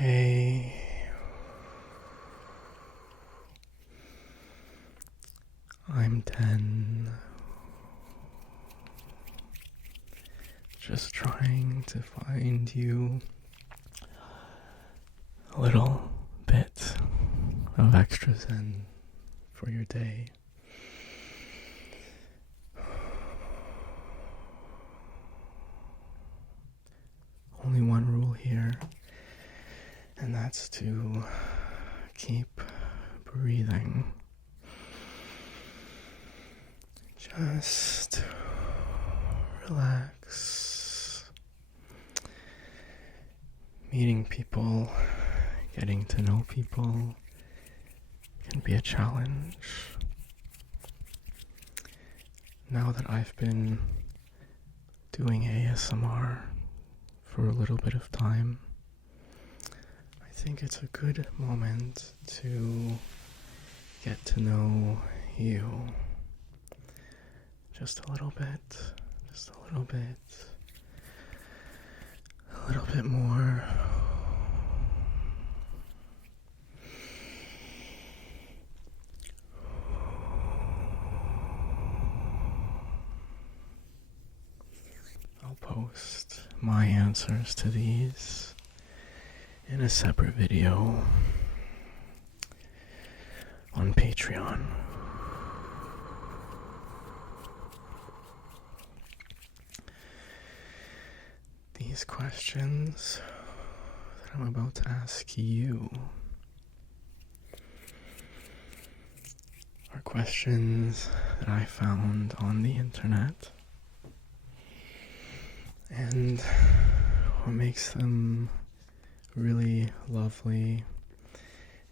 Hey, I'm 10. Just trying to find you a little bit of extra zen for your day. Only one rule here, and that's to keep breathing. Just relax. Meeting people, getting to know people can be a challenge. Now that I've been doing ASMR for a little bit of time, I think it's a good moment to get to know you. Just a little bit, a little bit more. I'll post my answers to these in a separate video on Patreon. These questions that I'm about to ask you are questions that I found on the internet. And what makes them really lovely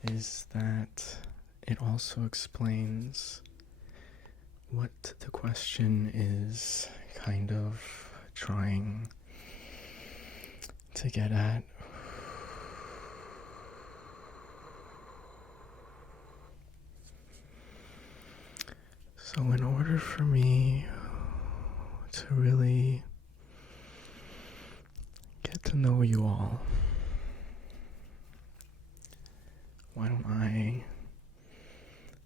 is that it also explains what the question is kind of trying to get at. So in order for me to really get to know you all, why don't I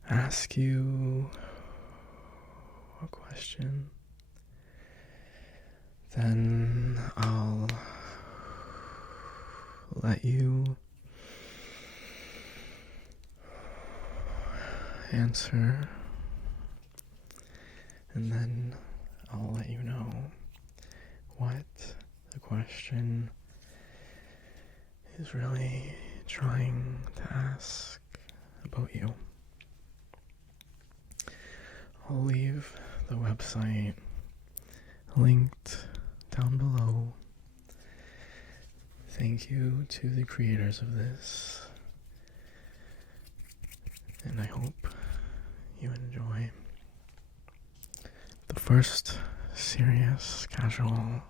ask you a question? Then I'll let you answer, and then I'll let you know what the question is really trying to ask about you. I'll leave the website linked down below. Thank you to the creators of this, and I hope you enjoy. The first serious, casual,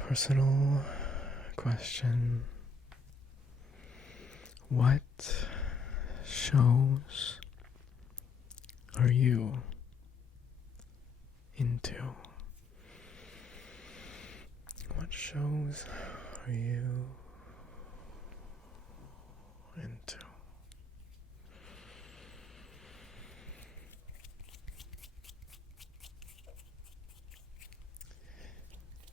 personal question: what shows are you into? What shows are you into?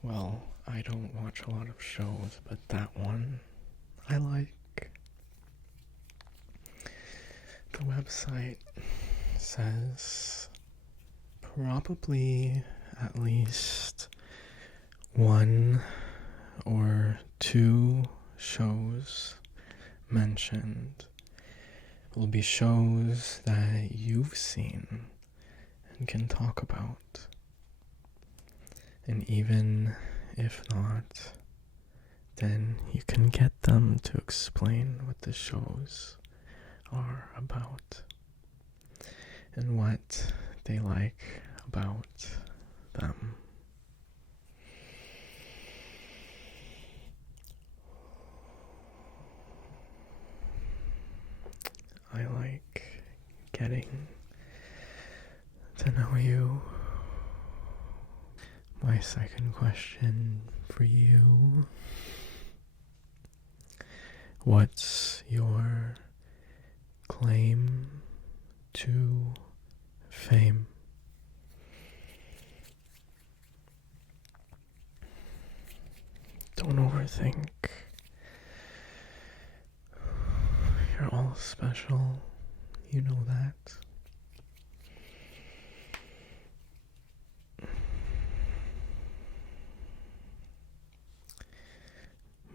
Well, I don't watch a lot of shows, but that one I like. The website says probably at least one or two shows mentioned will be shows that you've seen and can talk about. And even if not, then you can get them to explain what the shows are about and what they like about them. I like getting to know you. My second question for you What's your claim to fame? Don't overthink. You're all special. You know that.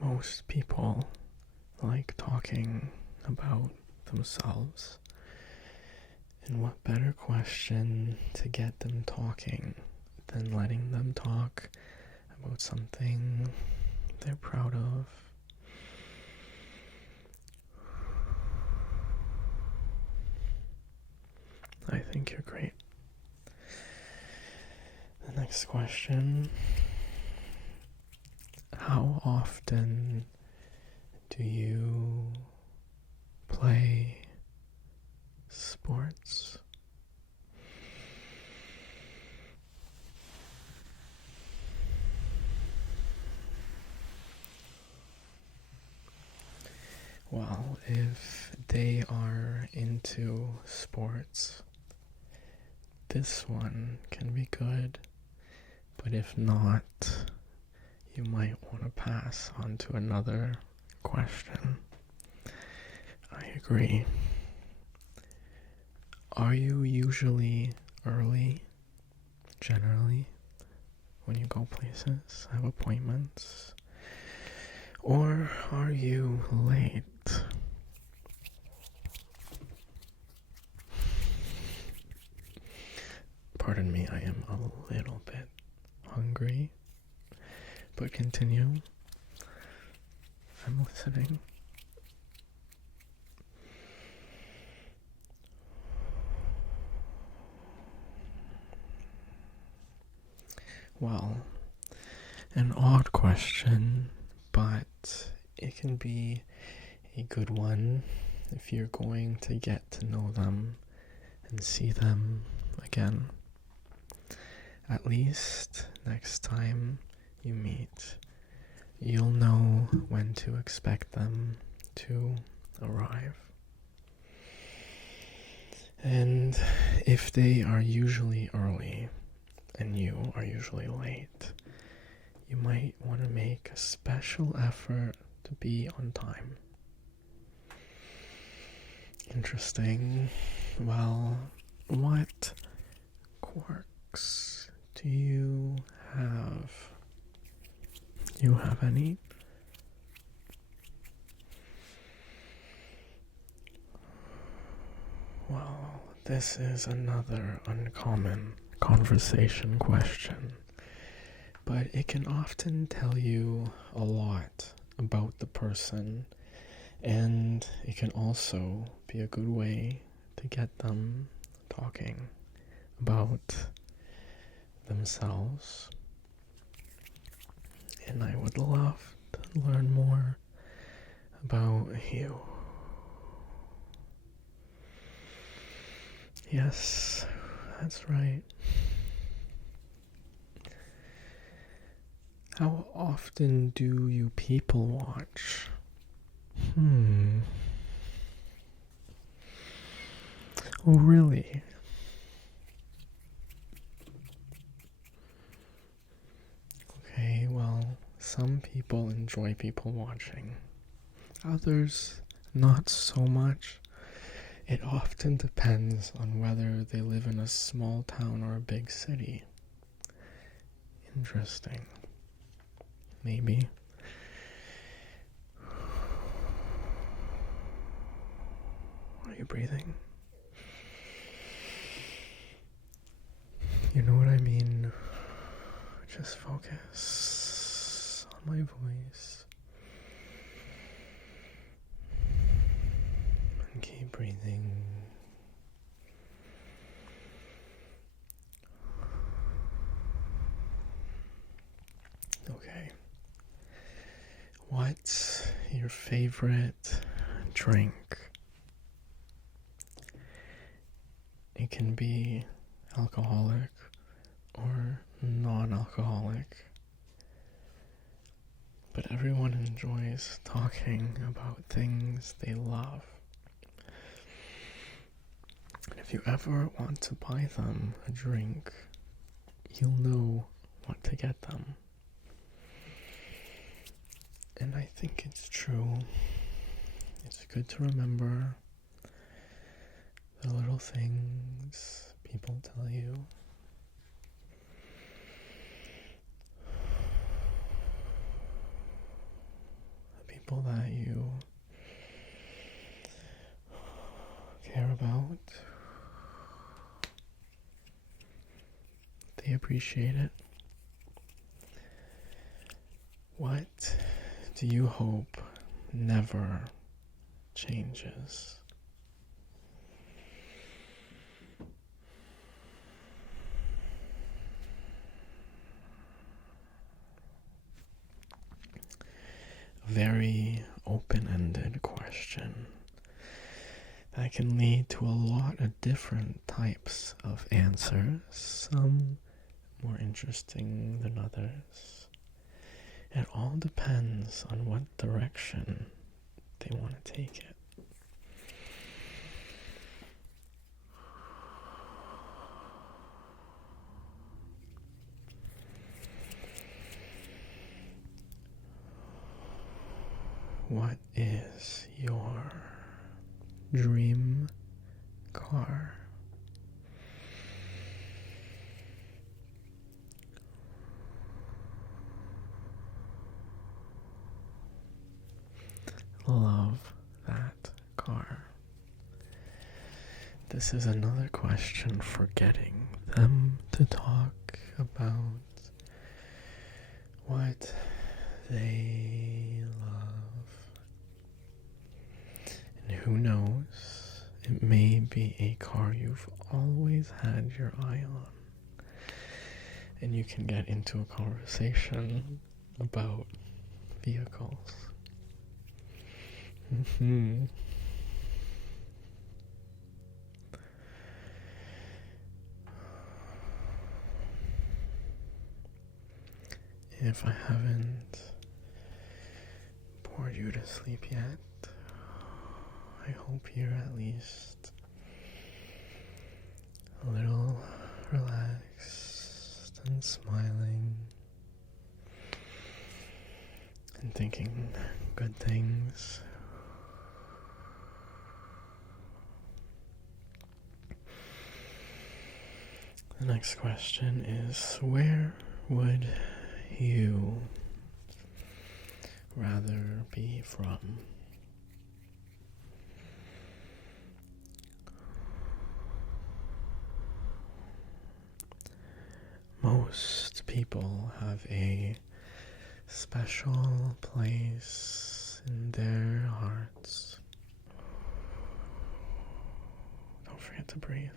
Most people like talking about themselves. And what better question to get them talking than letting them talk about something they're proud of? I think you're great. The next question: how often do you play sports? Well, if they are into sports, this one can be good, but if not, you might want to pass on to another question. I agree. Are you usually early, generally, when you go places, have appointments? Or are you late? Pardon me, I am a little bit hungry, but continue. I'm listening. Well, an odd question, but it can be a good one if you're going to get to know them and see them again. At least next time you meet, you'll know when to expect them to arrive. And if they are usually early and you are usually late, you might want to make a special effort to be on time. Interesting. Well, what quirks do you have? You have any? Well, this is another uncommon conversation question, but it can often tell you a lot about the person, and it can also be a good way to get them talking about themselves. And I would love to learn more about you. Yes, that's right. How often do you people watch? Oh, really? Okay, well, some people enjoy people watching. Others, not so much. It often depends on whether they live in a small town or a big city. Interesting. Maybe. Are you breathing? You know what I mean? Just focus on my voice. And keep breathing. Okay. What's your favorite drink? It can be alcoholic or non-alcoholic. but everyone enjoys talking about things they love. And if you ever want to buy them a drink, you'll know what to get them. And I think it's true. It's good to remember the little things people tell you. The people that you care about. They appreciate it. What do you hope never changes? A very open-ended question that can lead to a lot of different types of answers, some more interesting than others. It all depends on what direction they want to take it. What is your dream car? Love that car. This is another question for getting them to talk about what they love. And who knows, it may be a car you've always had your eye on. And you can get into a conversation about vehicles. If I haven't bored you to sleep yet, I hope you're at least a little relaxed and smiling and thinking good things. The next question is, where would you rather be from? Most people have a special place in their hearts. Don't forget to breathe.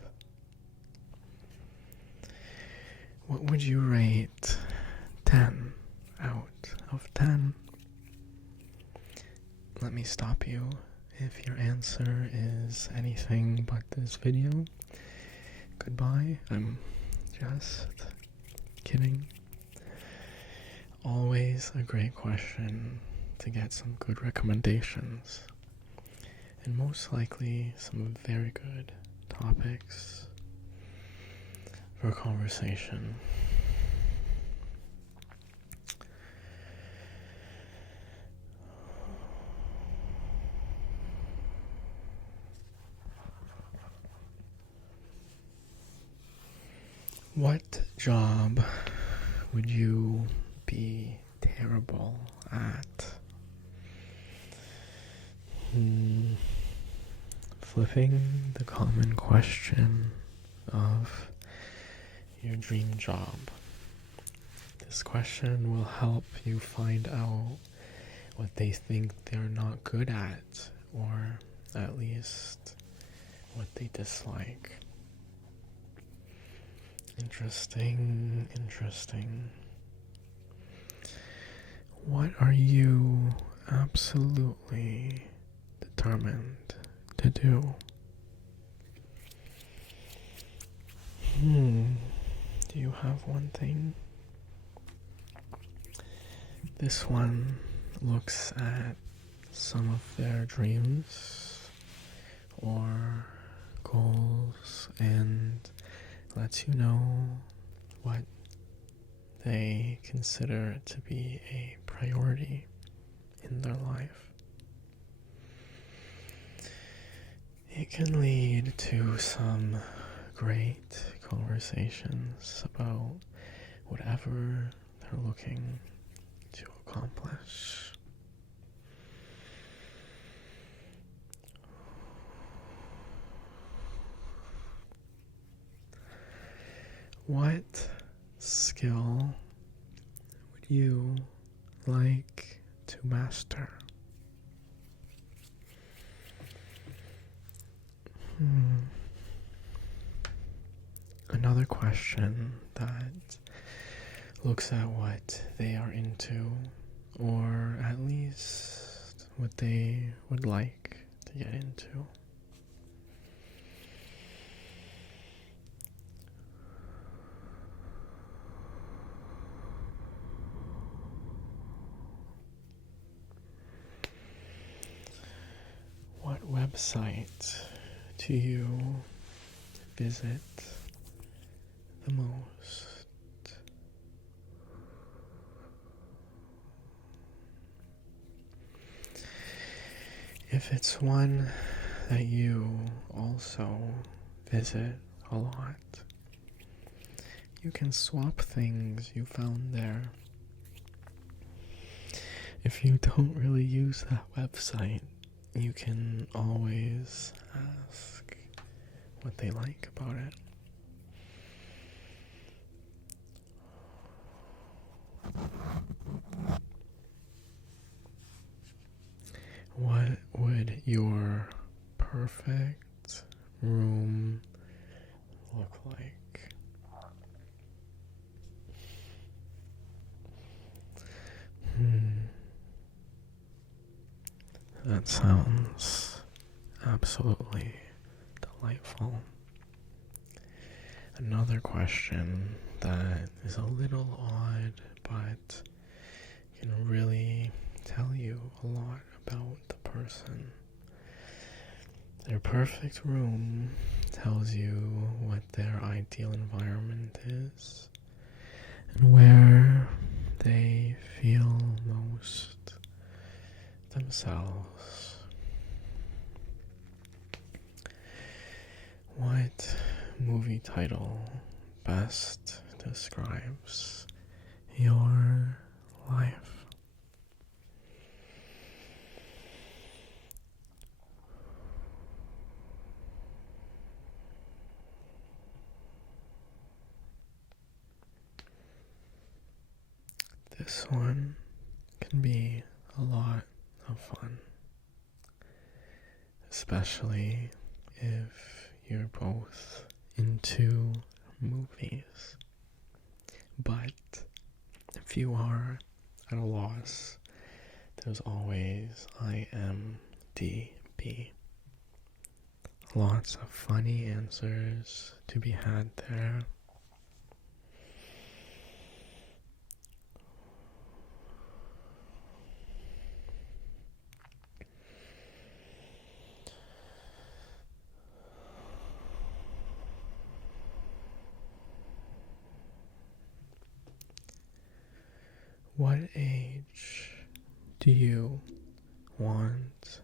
What would you rate 10 out of 10? Let me stop you. If your answer is anything but this video, goodbye. I'm just kidding. Always a great question to get some good recommendations. And most likely some very good topics for conversation. What job would you be terrible at? Flipping the common question of your dream job. This question will help you find out what they think they're not good at, or at least what they dislike. Interesting. What are you absolutely determined to do? Do you have one thing? This one looks at some of their dreams or goals and lets you know what they consider to be a priority in their life. It can lead to some great conversations about whatever they're looking to accomplish. What skill would you like to master? Another question that looks at what they are into, or at least what they would like to get into. What website do you visit the most? If it's one that you also visit a lot, you can swap things you found there. If you don't really use that website, you can always ask what they like about it. What would your perfect room look like? That sounds absolutely delightful. Another question that is a little odd, but can really tell you a lot about the person. Their perfect room tells you what their ideal environment is and where they feel most themselves. What movie title best describes your life? This one can be a lot of fun, especially if you're both into movies. But if you are at a loss, there's always IMDb. Lots of funny answers to be had there. What age do you want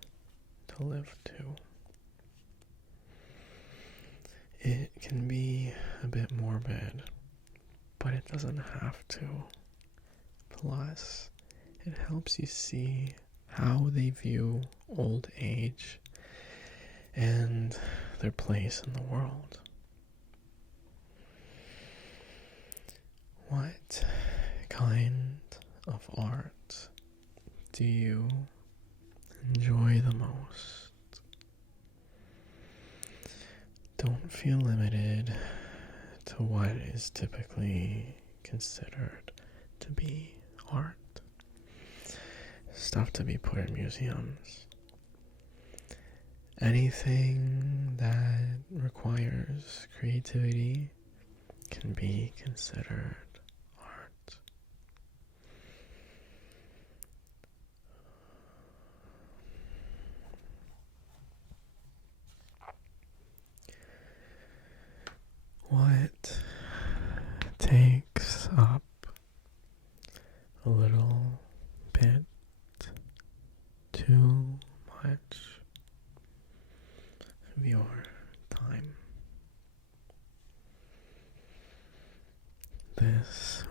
to live to? It can be a bit morbid, but it doesn't have to. Plus, it helps you see how they view old age and their place in the world. What kind of art do you enjoy the most? Don't feel limited to what is typically considered to be art. Stuff to be put in museums. Anything that requires creativity can be considered art.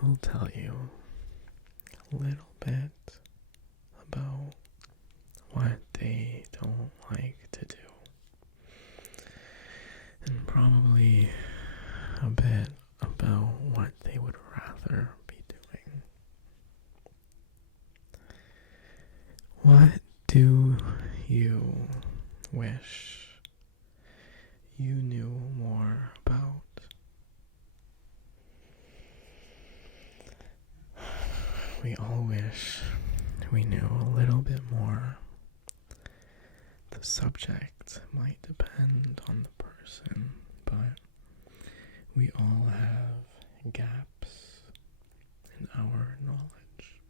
will tell you a little bit about what they don't like to do. And probably a bit about what they would rather be doing. What do you wish you knew more about? We all wish we knew a little bit more. The subject might depend on the person, but we all have gaps in our knowledge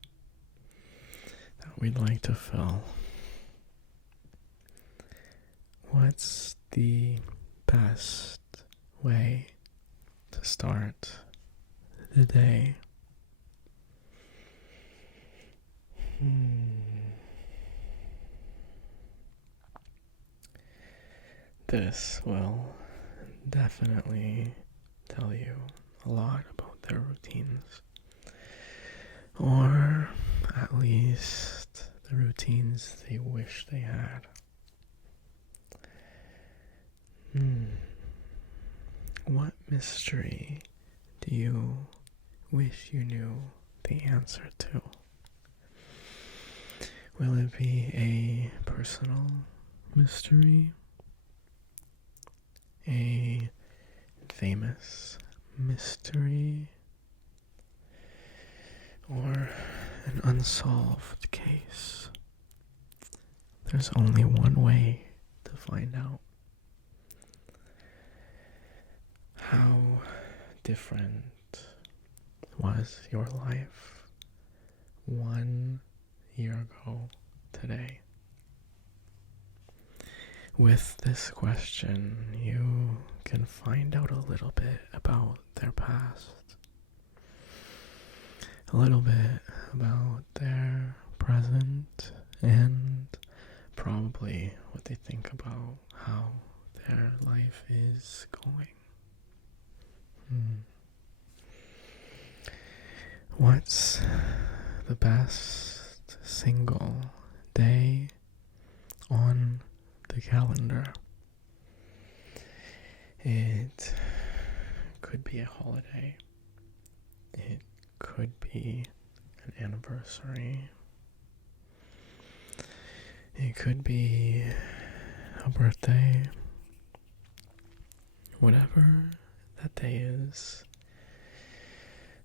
that we'd like to fill. What's the best way to start the day? This will definitely tell you a lot about their routines, or at least the routines they wish they had. What mystery do you wish you knew the answer to? Will it be a personal mystery? A famous mystery? Or an unsolved case? There's only one way to find out. How different was your life 1 year ago today? With this question, you can find out a little bit about their past, a little bit about their present, and probably what they think about how their life is going. What's the best single day on the calendar? It could be a holiday. It could be an anniversary. It could be a birthday. Whatever that day is,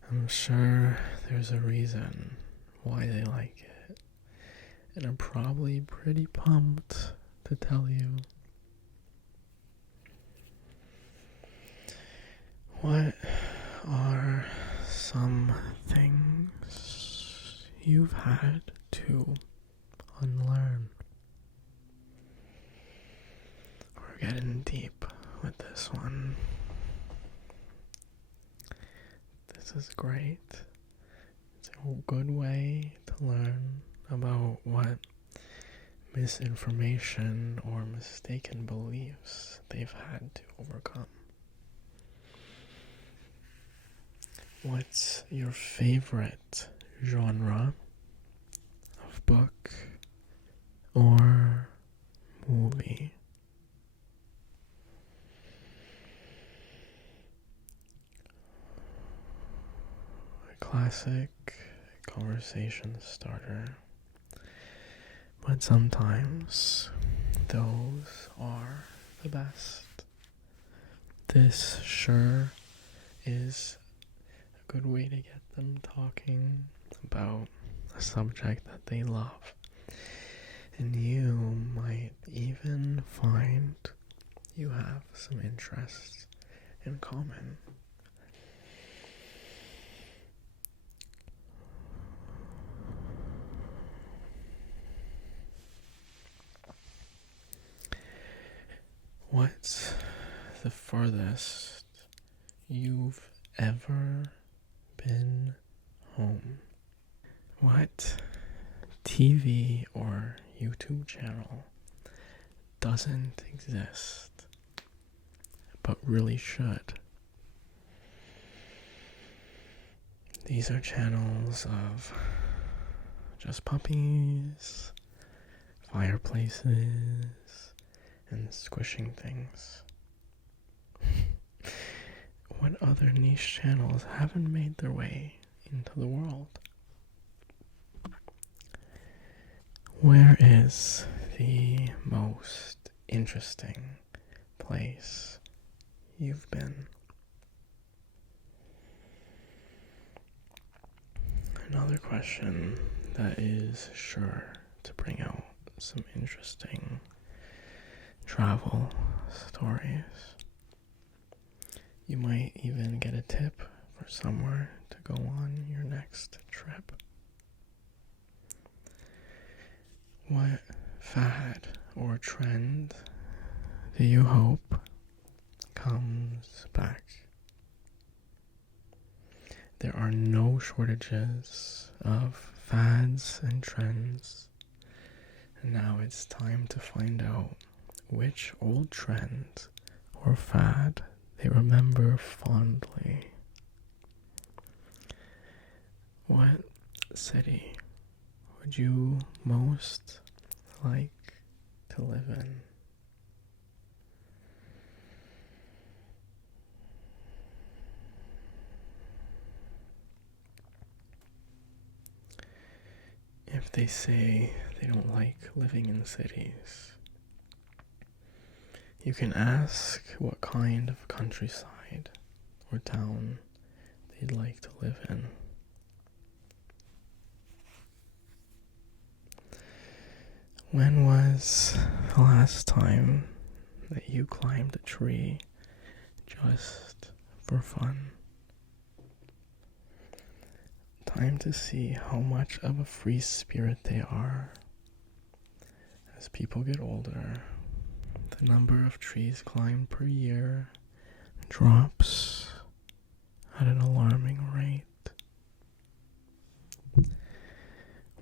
I'm sure there's a reason why they like it, and I'm probably pretty pumped to tell you. What are some things you've had to unlearn? We're getting deep with this one. This is great. It's a good way to learn about what misinformation or mistaken beliefs they've had to overcome. What's your favorite genre of book or movie? A classic conversation starter, but sometimes those are the best. This sure is a good way to get them talking about a subject that they love. And you might even find you have some interests in common. What's the furthest you've ever been home? What TV or YouTube channel doesn't exist but really should? These are channels of just puppies, fireplaces, and squishing things. What other niche channels haven't made their way into the world? Where is the most interesting place you've been? Another question that is sure to bring out some interesting travel stories. You might even get a tip for somewhere to go on your next trip. What fad or trend do you hope comes back? There are no shortages of fads and trends, and now it's time to find out which old trend or fad they remember fondly. What city would you most like to live in? If they say they don't like living in cities, you can ask what kind of countryside or town they'd like to live in. When was the last time that you climbed a tree just for fun? Time to see how much of a free spirit they are. As people get older, the number of trees climbed per year drops at an alarming rate.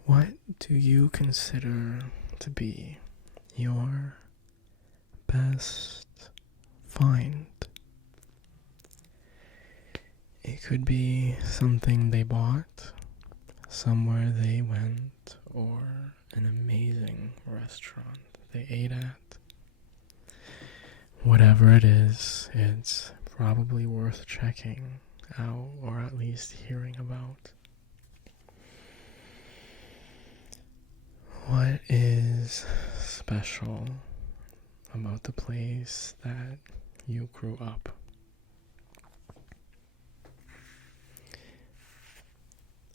What do you consider to be your best find? It could be something they bought, somewhere they went, or an amazing restaurant they ate at. Whatever it is, it's probably worth checking out or at least hearing about. What is special about the place that you grew up?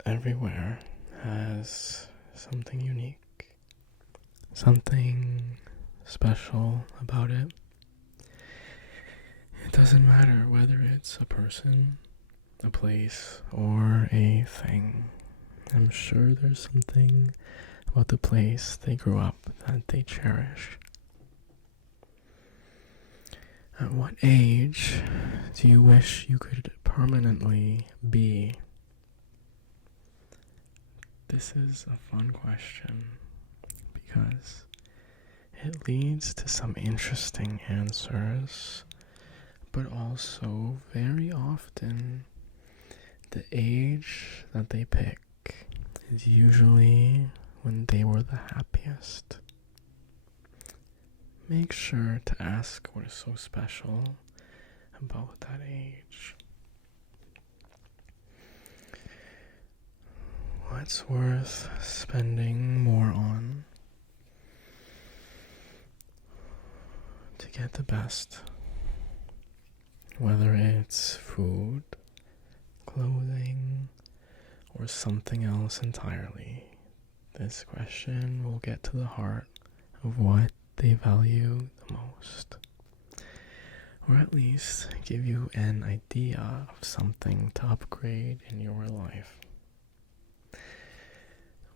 Everywhere has something unique, something special about it. It doesn't matter whether it's a person, a place, or a thing. I'm sure there's something about the place they grew up that they cherish. At what age do you wish you could permanently be? This is a fun question because it leads to some interesting answers, but also very often the age that they pick is usually when they were the happiest. Make sure to ask what is so special about that age. What's worth spending more on to get the best? Whether it's food, clothing, or something else entirely, this question will get to the heart of what they value the most. Or at least give you an idea of something to upgrade in your life.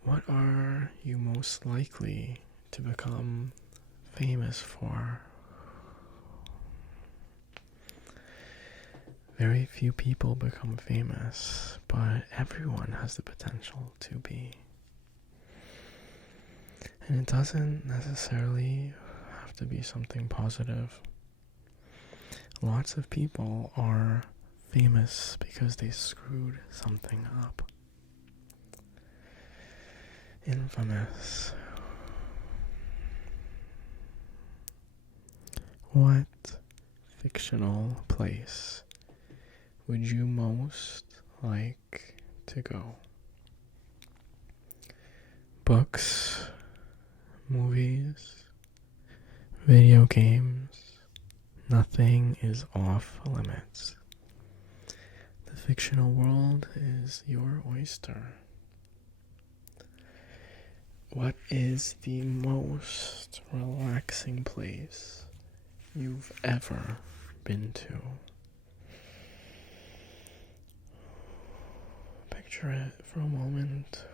What are you most likely to become famous for? Very few people become famous, but everyone has the potential to be. And it doesn't necessarily have to be something positive. Lots of people are famous because they screwed something up. Infamous. What fictional place would you most like to go? Books, movies, video games, nothing is off limits. The fictional world is your oyster. What is the most relaxing place you've ever been to? Picture it for a moment.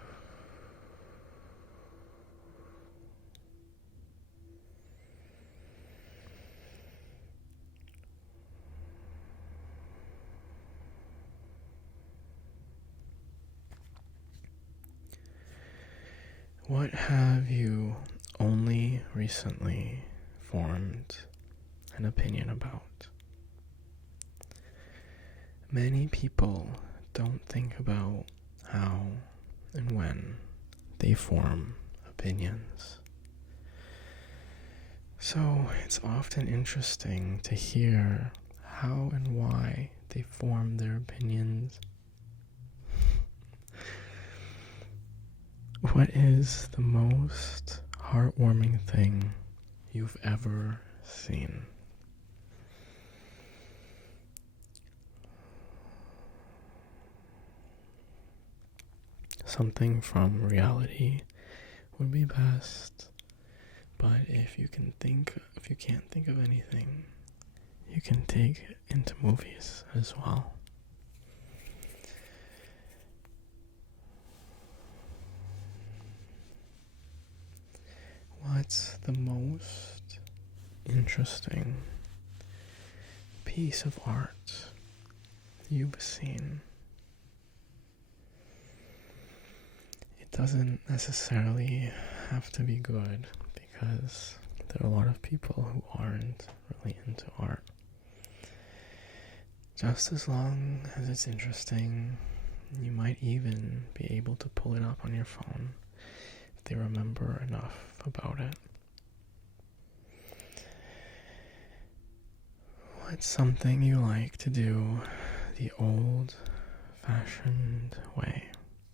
What have you only recently formed an opinion about? Many people don't think about how and when they form opinions. So it's often interesting to hear how and why they form their opinions. What is the most heartwarming thing you've ever seen? Something from reality would be best, but if you can't think of anything, you can take it into movies as well. What's the most interesting piece of art you've seen? It doesn't necessarily have to be good, because there are a lot of people who aren't really into art. Just as long as it's interesting, you might even be able to pull it up on your phone if they remember enough about it. What's something you like to do the old-fashioned way?